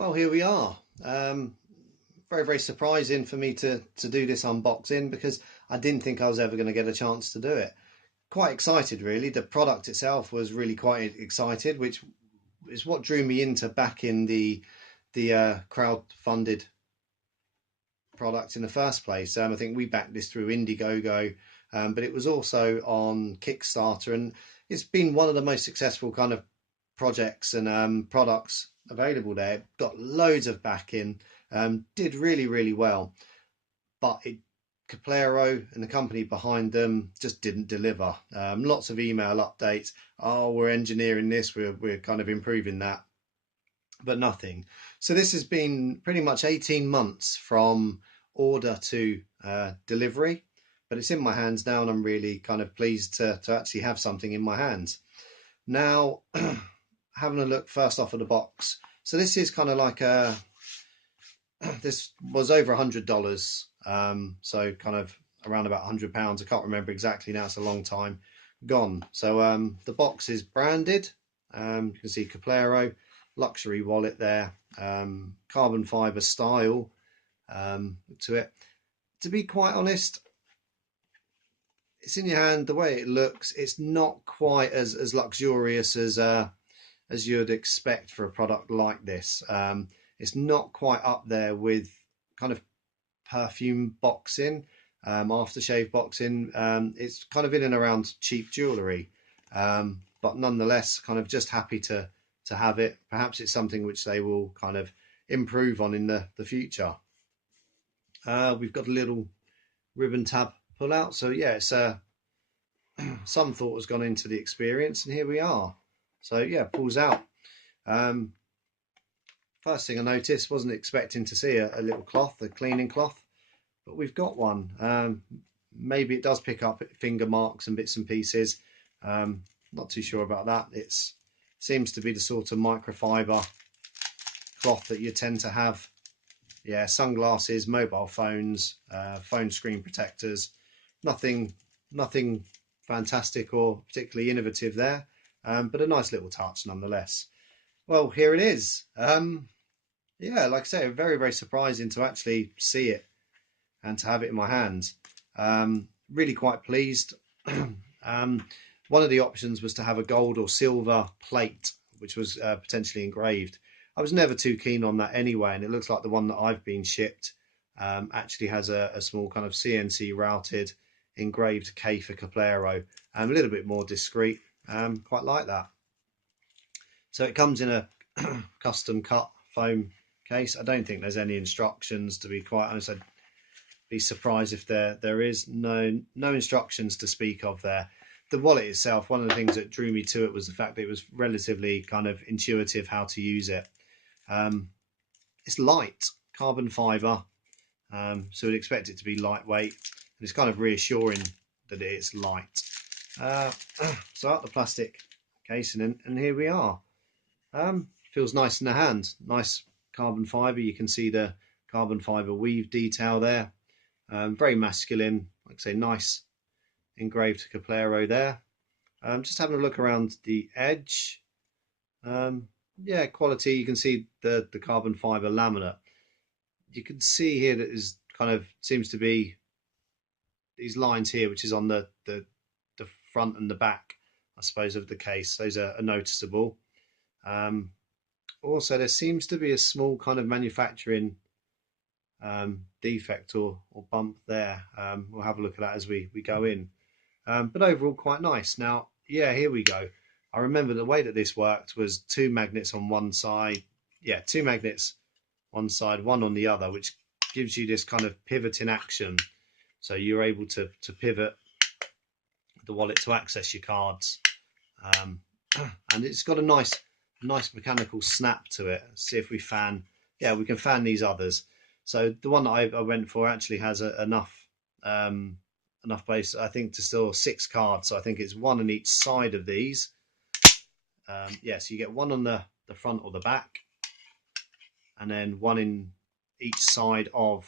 Well, here we are. Very surprising for me to do this unboxing because I didn't think I was ever going to get a chance to do it. Quite excited, really. The product itself was really quite excited, which is what drew me into backing the crowd-funded product in the first place. I think we backed this through Indiegogo, but it was also on Kickstarter, and it's been one of the most successful kind of projects and products available there. Got loads of backing, did really well, but Keplero and the company behind them just didn't deliver. Lots of email updates. Oh, we're engineering this, we're kind of improving that, but nothing. So this has been pretty much 18 months from order to delivery, but it's in my hands now, and I'm really kind of pleased to actually have something in my hands. Now, having a look first off of the box. So this is kind of like this was over $100, so kind of around about £100. I can't remember exactly now, it's a long time gone. So the box is branded. You can see Keplero luxury wallet there, carbon fibre style to it. To be quite honest, it's in your hand, the way it looks, it's not quite as luxurious as you'd expect for a product like this. It's not quite up there with kind of perfume boxing, aftershave boxing. It's kind of in and around cheap jewellery, but nonetheless kind of just happy to have it. Perhaps it's something which they will kind of improve on in the future. We've got a little ribbon tab pull out, so yeah, it's some thought has gone into the experience, and here we are. So yeah, pulls out. First thing I noticed, wasn't expecting to see a little cloth, a cleaning cloth, but we've got one. Maybe it does pick up finger marks and bits and pieces. Not too sure about that. It seems to be the sort of microfiber cloth that you tend to have. Yeah, sunglasses, mobile phones, phone screen protectors. Nothing fantastic or particularly innovative there, but a nice little touch nonetheless. Well, here it is. Yeah, like I say, very surprising to actually see it and to have it in my hands. Really quite pleased. One of the options was to have a gold or silver plate, which was potentially engraved. I was never too keen on that anyway, and it looks like the one that I've been shipped actually has a small kind of CNC routed engraved K for Keplero, a little bit more discreet. Quite like that. So it comes in a custom cut foam case. I don't think there's any instructions, to be quite honest. I'd be surprised if there is. No instructions to speak of there. The wallet itself, one of the things that drew me to it was the fact that it was relatively kind of intuitive how to use it. It's light, carbon fibre, so we'd expect it to be lightweight, and it's kind of reassuring that it's light. So out the plastic casing, and here we are. Feels nice in the hand. Nice carbon fibre. You can see the carbon fibre weave detail there. Very masculine. Like I say, nice engraved Keplero there. Just having a look around the edge. Yeah, quality. You can see the carbon fibre laminate. You can see here that is kind of seems to be these lines here, which is on the front and the back, I suppose, of the case. Those are noticeable. Also, there seems to be a small kind of manufacturing defect or bump there. We'll have a look at that as we go in. But overall, quite nice. Now, yeah, here we go. I remember the way that this worked was two magnets on one side. Yeah, two magnets one side, one on the other, which gives you this kind of pivoting action. So you're able to pivot the wallet to access your cards. And it's got a nice mechanical snap to it. Let's see if we fan. Yeah, we can fan these others. So the one that I went for actually has enough place, I think, to store 6 cards. So I think it's one on each side of these. Yeah, so you get one on the front or the back, and then one in each side of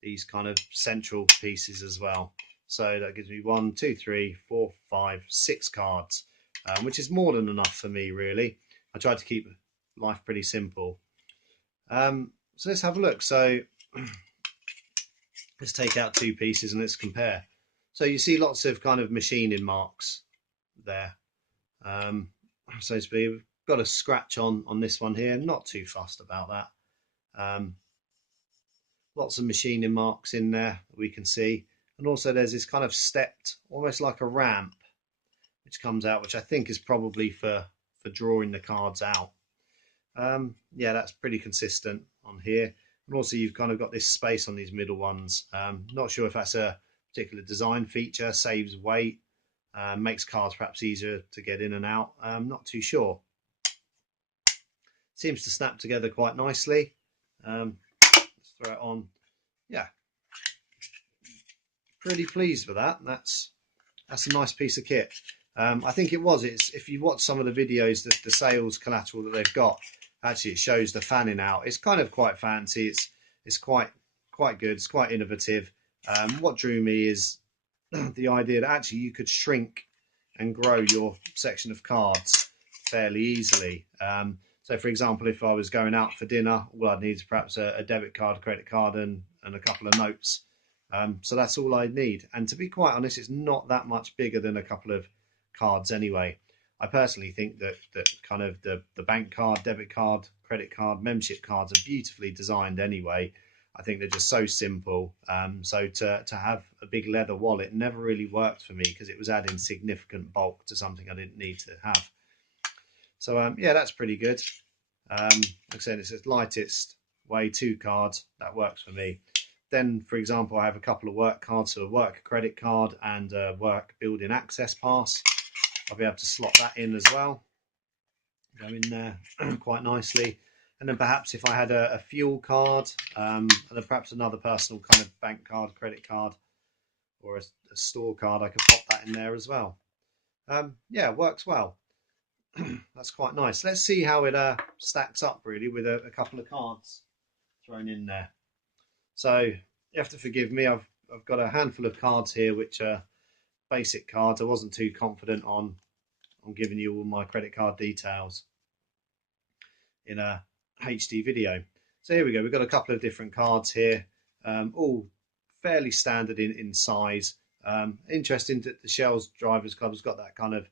these kind of central pieces as well. So that gives me 1, 2, 3, 4, 5, 6 cards, which is more than enough for me, really. I tried to keep life pretty simple. So let's have a look. So let's take out two pieces and let's compare. So you see lots of kind of machining marks there. So to speak, we've got a scratch on this one here. Not too fussed about that. Lots of machining marks in there that we can see. And also there's this kind of stepped, almost like a ramp, which comes out, which I think is probably for drawing the cards out. Yeah, that's pretty consistent on here. And also you've kind of got this space on these middle ones. Not sure if that's a particular design feature, saves weight, makes cards perhaps easier to get in and out. Not too sure. Seems to snap together quite nicely. Let's throw it on. Yeah, pretty pleased with that. That's a nice piece of kit. I think it's if you watch some of the videos, the sales collateral that they've got, actually it shows the fanning out. It's kind of quite fancy. It's quite good. It's quite innovative. What drew me is the idea that actually you could shrink and grow your section of cards fairly easily. So for example, if I was going out for dinner, all I'd need is perhaps a debit card, credit card, and a couple of notes. So that's all I need. And to be quite honest, it's not that much bigger than a couple of cards anyway. I personally think that kind of the bank card, debit card, credit card, membership cards are beautifully designed anyway. I think they're just so simple. So to have a big leather wallet never really worked for me because it was adding significant bulk to something I didn't need to have. So yeah, that's pretty good. Like I said, it's the lightest way, 2 cards. That works for me. Then, for example, I have a couple of work cards, so a work credit card and a work building access pass. I'll be able to slot that in as well. Go in there quite nicely. And then perhaps if I had a fuel card, and then perhaps another personal kind of bank card, credit card, or a store card, I could pop that in there as well. Yeah, works well. That's quite nice. Let's see how it stacks up really with a couple of cards thrown in there. So you have to forgive me. I've got a handful of cards here which are basic cards. I wasn't too confident on giving you all my credit card details in a HD video. So here we go. We've got a couple of different cards here, all fairly standard in size. Interesting that the Shell's Drivers Club has got that kind of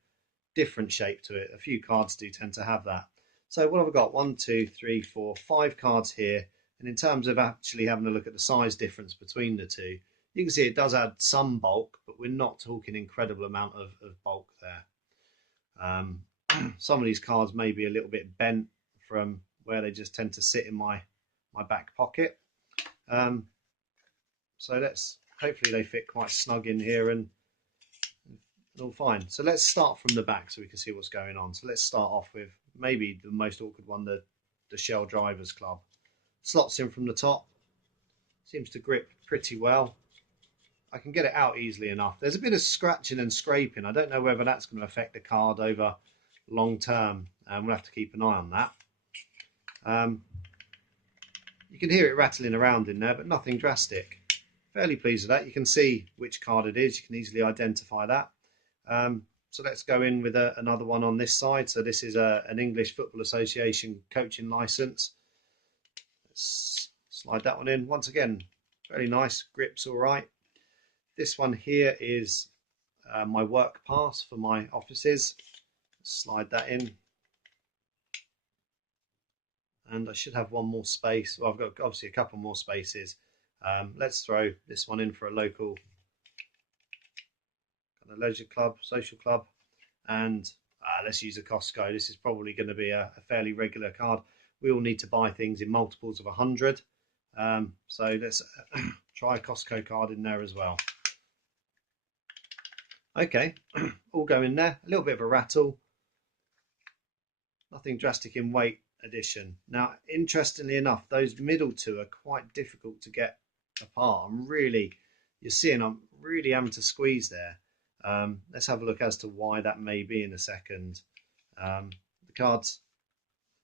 different shape to it. A few cards do tend to have that. So what have I got? 1, 2, 3, 4, 5 cards here. And in terms of actually having a look at the size difference between the two, you can see it does add some bulk, but we're not talking incredible amount of bulk there. Some of these cards may be a little bit bent from where they just tend to sit in my back pocket. So hopefully they fit quite snug in here and all fine. So let's start from the back so we can see what's going on. So let's start off with maybe the most awkward one, the Shell Drivers Club. Slots in from the top. Seems to grip pretty well. I can get it out easily enough. There's a bit of scratching and scraping. I don't know whether that's going to affect the card over long term. We'll have to keep an eye on that. You can hear it rattling around in there, but nothing drastic. Fairly pleased with that. You can see which card it is. You can easily identify that. So let's go in with another one on this side. So this is an English Football Association coaching license. Let's slide that one in. Once again, very nice. Grip's all right. This one here is my work pass for my offices. Slide that in. And I should have one more space. Well, I've got obviously a couple more spaces. Let's throw this one in for a local kind of leisure club, social club. And let's use a Costco. This is probably going to be a fairly regular card. We all need to buy things in multiples of 100. So let's try a Costco card in there as well. Okay, all go in there. A little bit of a rattle. Nothing drastic in weight addition. Now, interestingly enough, those middle two are quite difficult to get apart. You're seeing I'm really having to squeeze there. Let's have a look as to why that may be in a second. The cards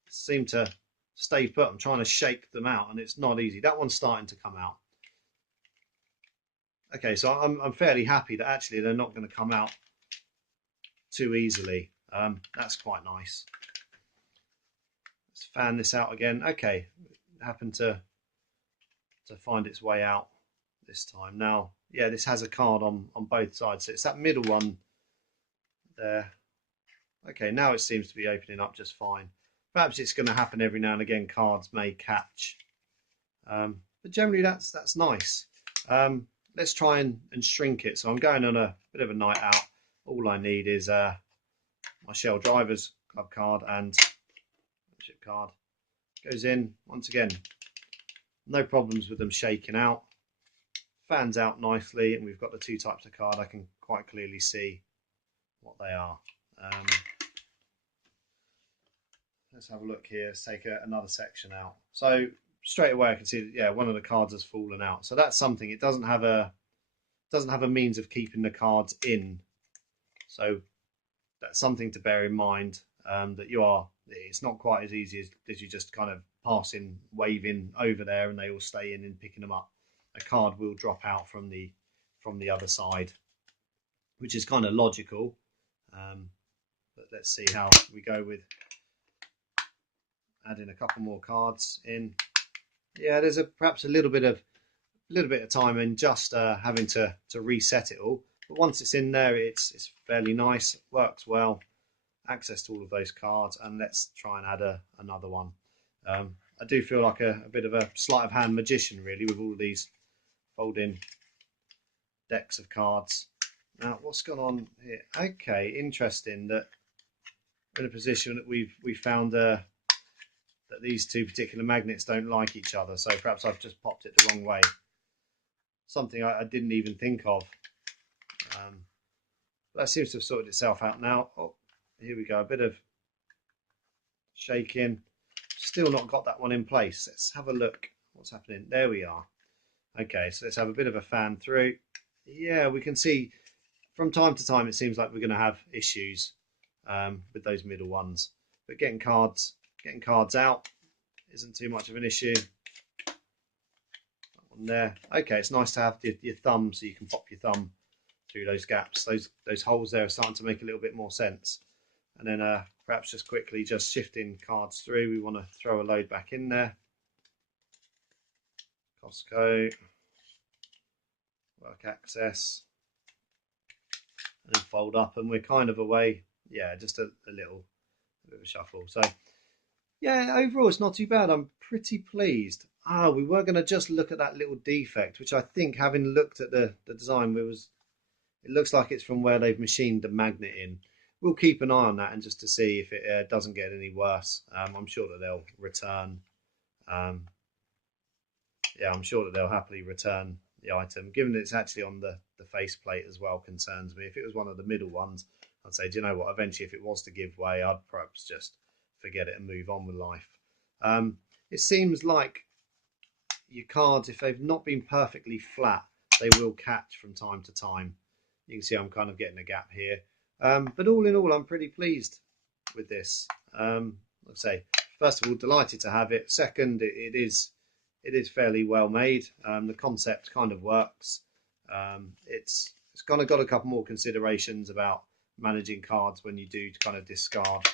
seem to stay put. I'm trying to shake them out and it's not easy. That one's starting to come out. Okay, so I'm fairly happy that actually they're not going to come out too easily. That's quite nice. Let's fan this out again. Okay, happen to find its way out this time. Now, yeah, this has a card on both sides, so it's that middle one there. Okay, now it seems to be opening up just fine. Perhaps it's going to happen every now and again. Cards may catch, but generally that's nice. Let's try and shrink it. So I'm going on a bit of a night out. All I need is my Shell Drivers Club card and membership card. Goes in once again. No problems with them shaking out. Fans out nicely, and we've got the two types of card. I can quite clearly see what they are. Let's have a look here. Let's take another section out. So straight away I can see that, yeah, one of the cards has fallen out. So that's something. It doesn't have a means of keeping the cards in. So that's something to bear in mind. That it's not quite as easy as you just kind of passing, waving over there, and they all stay in and picking them up. A card will drop out from the other side, which is kind of logical. But let's see how we go with adding a couple more cards in. Yeah, there's perhaps a little bit of time in just having to reset it all. But once it's in there, it's fairly nice. It works well. Access to all of those cards, and let's try and add another one. I do feel like a bit of a sleight of hand magician, really, with all of these folding decks of cards. Now, what's gone on here? Okay, interesting that we're in a position that we found that these two particular magnets don't like each other. So perhaps I've just popped it the wrong way. Something I didn't even think of. That seems to have sorted itself out now. Oh, here we go. A bit of shaking. Still not got that one in place. Let's have a look what's happening. There we are. Okay, so let's have a bit of a fan through. Yeah, we can see from time to time it seems like we're going to have issues with those middle ones. But getting cards out isn't too much of an issue. That one there. Okay, it's nice to have your thumb, so you can pop your thumb through those gaps. Those holes there are starting to make a little bit more sense. And then perhaps just quickly just shifting cards through. We want to throw a load back in there. Costco, work access, and then fold up, and we're kind of away. Yeah, just a bit of a shuffle. So yeah, overall it's not too bad. I'm pretty pleased. We were going to just look at that little defect, which I think, having looked at the design, it looks like it's from where they've machined the magnet in. We'll keep an eye on that, and just to see if it doesn't get any worse. I'm sure that they'll return. Yeah, I'm sure that they'll happily return the item. Given that it's actually on the face plate as well, concerns me. If it was one of the middle ones, I'd say, do you know what? Eventually, if it was to give way, I'd perhaps just forget it and move on with life. It seems like your cards, if they've not been perfectly flat, they will catch from time to time. You can see I'm kind of getting a gap here. But all in all, I'm pretty pleased with this. Let's say, first of all, delighted to have it. Second, it is fairly well made. The concept kind of works. It's kind of got a couple more considerations about managing cards when you do kind of discard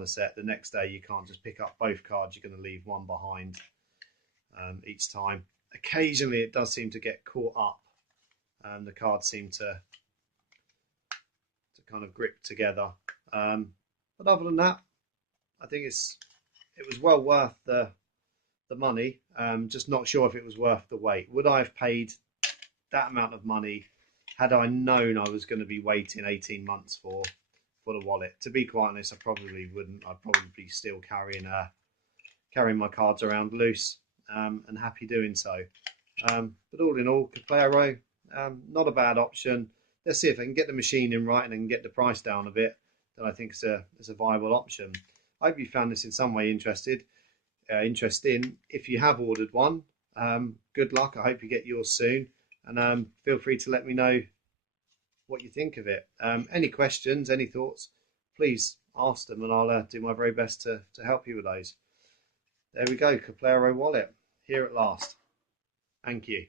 a set. The next day you can't just pick up both cards. You're going to leave one behind each time. Occasionally it does seem to get caught up. The cards seem to kind of grip together. But other than that, I think it was well worth the money. Just not sure if it was worth the wait. Would I have paid that amount of money had I known I was going to be waiting 18 months for the wallet? To be quite honest, I probably wouldn't. I'd probably still carrying my cards around loose, and happy doing so. But all in all, Keplero, not a bad option. Let's see if I can get the machine in right and then get the price down a bit. Then I think it's a viable option. I hope you found this in some way interesting. If you have ordered one, good luck. I hope you get yours soon, and feel free to let me know what you think of it. Any questions, any thoughts, please ask them, and I'll do my very best to help you with those. There we go, Keplero Wallet, here at last. Thank you.